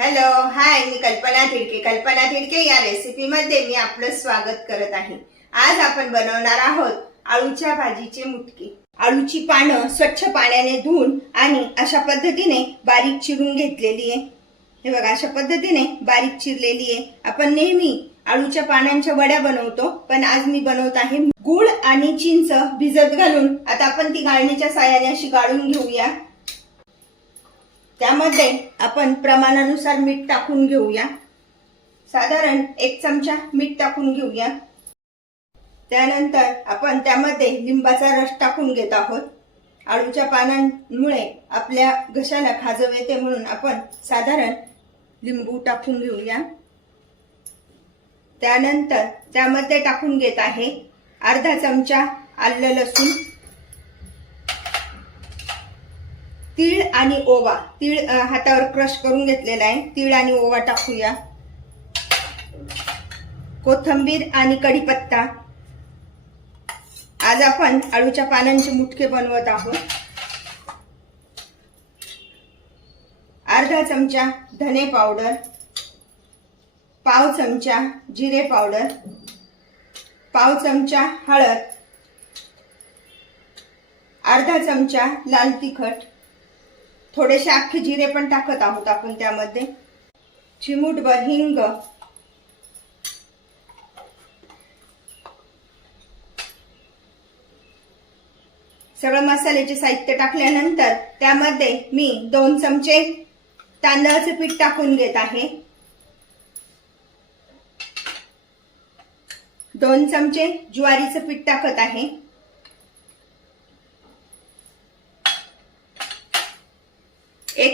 Hello hi मी कल्पना थिडके. कल्पना थिडके या रेसिपीमध्ये मी आपलं स्वागत करत आहे. आज आपण बनवणार आहोत आळूच्या भाजीचे मुटके. आळूची पानं स्वच्छ पाण्याने धुवून आणि अशा पद्धतीने बारीक चिरून घेतलेली आहे. हे बघा अशा पद्धतीने बारीक चिरलेली आहे. आपण नेहमी आळूच्या पानांच्या वड्या बनवतो पण आज मी बनवत आहे गुळ आणि चिंच भिजत घालून. आता आपण ती गाळणीच्या साह्याने अशी गाळून घेऊया. त्यामध्ये आपण प्रमाणानुसार मीठ टाकून घेऊया. साधारण एक चमचा मीठ टाकून घेऊया. त्यानंतर आपण त्यामध्ये लिंबाचा रस टाकून घेत आहोत. आळूच्या पानांमुळे आपल्या घशाला खाजव येते म्हणून आपण साधारण लिंबू टाकून घेऊया. त्यानंतर त्यामध्ये टाकून घेत आहे अर्धा चमचा आलं लसूण. तीळ आणि ओवा. तीळ हातावर क्रश करून घेतलेला आहे. तीळ आणि ओवा टाकूया. कोथंबीर आणि कढीपत्ता. आज आपण आळूच्या पानांचे मुटके बनवत आहोत. अर्धा चमचा धने पावडर. पाव चमचा जिरे पावडर. पाव चमचा हळद. अर्धा चमचा लाल तिखट. थोडेसे अख्खे जिरे पण टाकत आहोत आपण त्यामध्ये. चिमूटभर हिंग सगळं मसाल्याचे साहित्य टाकल्यानंतर त्यामध्ये मी दोन चमचे तांदळाचे पीठ टाकून घेत आहे. दोन चमचे ज्वारीचं पीठ टाकत आहे.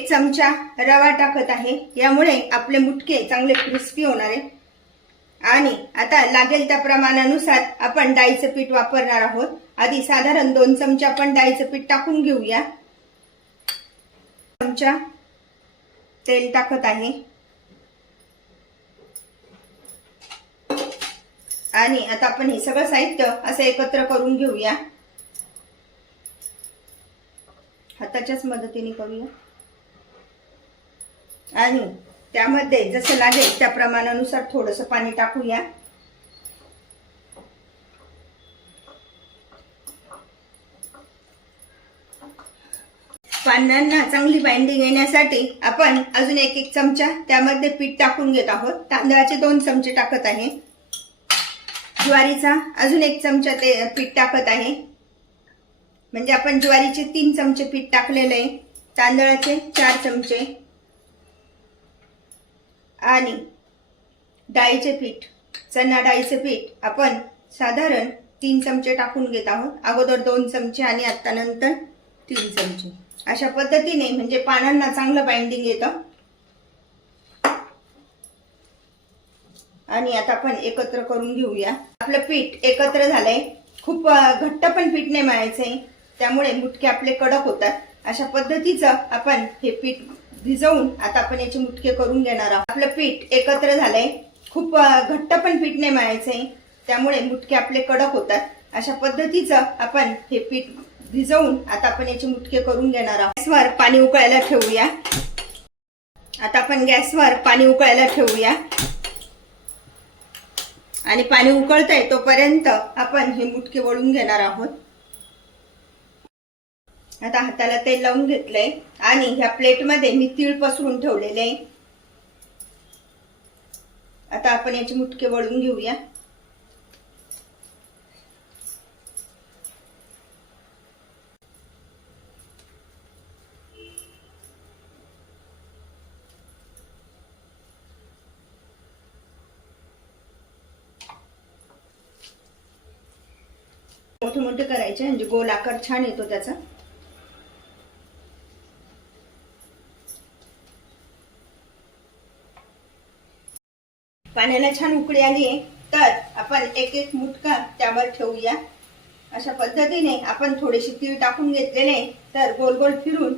एक चमचा रवा टाकत आहे. यामुळे आपले मुटके चांगले क्रिस्पी होणार आहे. आणि आता लागेल त्या प्रमाणानुसार आपण डाळीचं पीठ वापरणार आहोत. आधी साधारण दोन चमचा आपण डाळीचं पीठ टाकून घेऊया. चमचा तेल टाकत आहे. आणि आता आपण हे सगळं साहित्य असं एकत्र करून घेऊया. हाताच्याच मदतीने करूया. आणि त्यामध्ये जसं लागेल त्या प्रमाणानुसार थोडंसं पाणी टाकूया. पानांना चांगली बाइंडिंग येण्यासाठी आपण अजून एक एक चमचा त्यामध्ये पीठ टाकून घेत आहोत. तांदळाचे दोन चमचे टाकत आहे. ज्वारीचा अजून एक चमचा ते पीठ टाकत आहे. म्हणजे आपण ज्वारीचे तीन चमचे पीठ टाकलेले आहे. तांदळाचे चार चमचे. आणि डाळीचे पीठ. चणा डाळीचे पीठ. आपण साधारण तीन चमचे टाकून घेत आहोत. अगोदर दोन चमचे आणि आत्ता नंतर तीन चमचे. अशा पद्धतीने म्हणजे पानांना चांगलं बाइंडिंग येतं. आणि आता आपण एकत्र करून घेऊया. आपलं पीठ एकत्र झालंय. खूप घट्ट पण पीठ नाही मळायचंय. त्यामुळे मुटके आपले कडक होतात. अशा पद्धतीचं आपण हे पीठ भिजवून आता आपण याचे मुटके करून घेणार आहोत. आपलं पीठ एकत्र झालंय. खूप घट्ट पण पीठ नाही मळायचंय त्यामुळे मुटके आपले कडक होतात. अशा पद्धतीचं आपण हे पीठ भिजवून आता आपण याचे मुटके करून घेणार आहोत. गॅसवर पाणी उकळायला ठेवूया. आता आपण गॅसवर पाणी उकळायला ठेवूया. आणि पाणी उकळतंय तोपर्यंत आपण हे मुटके वळून घेणार आहोत. आता हाताला तेल लावून घेतलंय आणि ह्या प्लेटमध्ये मी तीळ पसरून ठेवलेले आहे. आता आपण याचे मुटके वळून घेऊया. मोठे मोठे करायचे म्हणजे गोल आकार छान येतो त्याचा. पाण्याला छान उकळी आली तर आपण एक एक मुटका त्यावर ठेवूया. अशा पद्धतीने आपण थोडेसे तीळ टाकून घेतलेले तर गोल गोल फिरून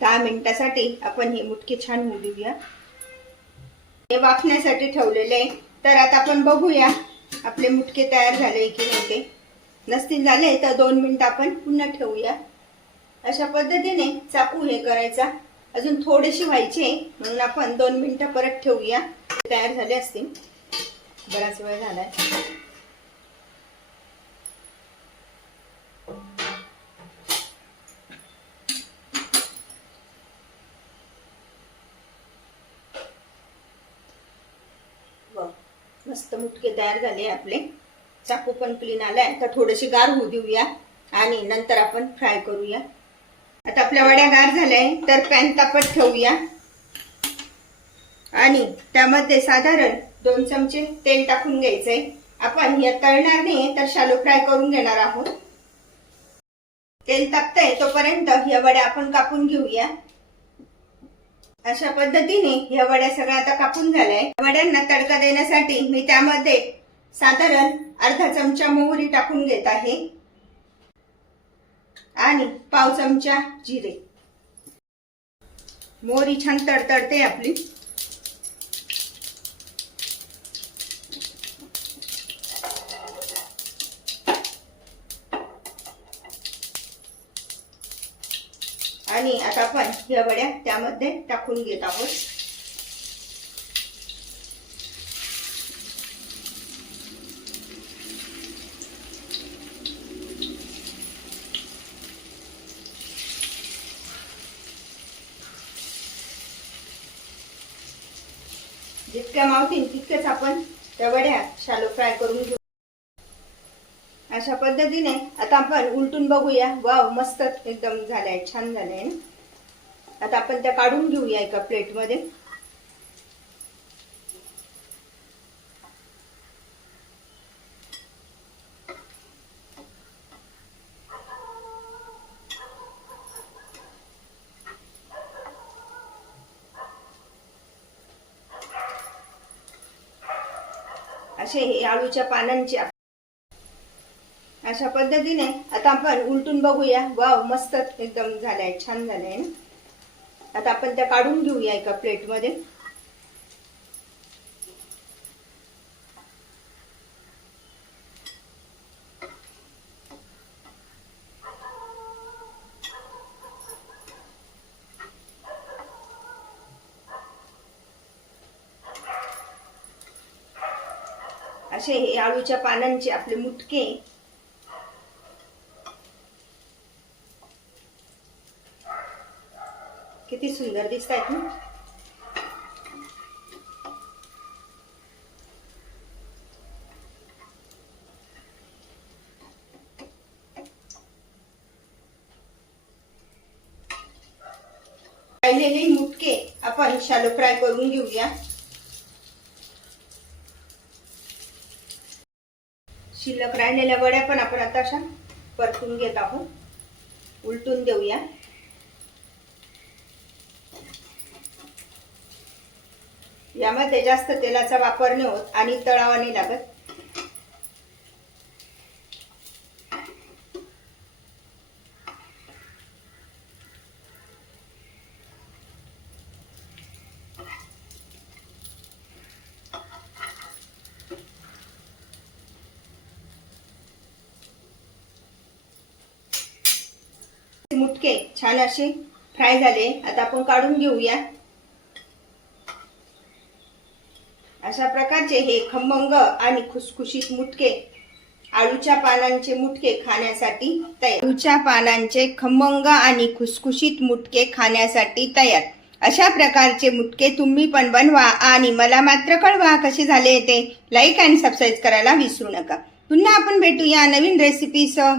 दहा मिनिटासाठी आपण हे मुटके छान होऊ देऊया. हे वाफण्यासाठी ठेवलेले आहे. तर आता आपण बघूया आपले मुटके तयार झाले की नाही ते. नसतील झाले तर दोन मिनिट आपण पुन्हा ठेवूया. अशा पद्धतीने चाकू हे करायचा. अजून थोडेसे व्हायचे म्हणून आपण दोन मिनिटं परत ठेवूया. तयार झाले असतील. बराच वेळ झालाय. मस्त मुटके तयार झाले आपले. चाकू पण क्लीन आलाय. तर थोडेसे गार होऊ देऊया आणि नंतर आपण फ्राय करूया. आता आपल्या वड्या गार झाल्या तर पॅन तापत ठेवूया. आणि त्यामध्ये साधारण दोन चमचे तेल टाकून घ्यायचंय. आपण या तळणार नाही तर शालो फ्राय करून घेणार आहोत. तेल तापतंय तोपर्यंत या वड्या आपण कापून घेऊया. अशा पद्धतीने ह्या वड्या सगळ्या आता कापून झाल्याय. वड्यांना तडका देण्यासाठी मी त्यामध्ये साधारण अर्धा चमचा मोहरी टाकून घेत आहे. आणि पाव चमचा जिरे. मोहरी छान तडतडते आपली. आणि आता आपण ह्या वड्या त्यामध्ये टाकून घेत आहोत. जितक्या मावतील तितक्याच आपण त्या वड्या शालो फ्राय करून घेऊ. अशा पद्धतीने आता आपण उलटून बघूया. वाव मस्त एकदम झालाय छान झालाय. ना आता आपण त्या काढून घेऊया एका प्लेटमध्ये असे हे आळूच्या पानांचे अशा पद्धतीने आता आपण उलटून बघूया. वाव मस्त एकदम झालाय छान झालाय ना? आता आपण त्या काढून घेऊया एका प्लेटमध्ये. असे हे आळूच्या पानांचे आपले मुटके किती सुंदर दिसत आहेत ना. राहिलेले मुटके आपण शालो फ्राय करून घेऊया. शिल्लक राहिलेल्या वड्या पण आपण आता अशा परतून घेत आहोत. उलटून देऊया. यामध्ये जास्त तेलाचा वापर नाही होत आणि तळावा नाही लागत. मुटके छान असे फ्राय झाले. आता आपण काढून घेऊया. अशा हे खमंग आणि खुसखुशीत मुटके आळूच्या पानांचे मुटके खाण्यासाठी तयार. आळूच्या पानांचे खमंग आणि खुसखुशीत मुटके खाण्यासाठी तयार. अशा प्रकारचे मुटके तुम्ही पण बनवा आणि मला मात्र कळवा कसे झाले ते. लाईक अँड सबस्क्राईब करायला विसरू नका. पुन्हा आपण भेटूया नवीन रेसिपीसह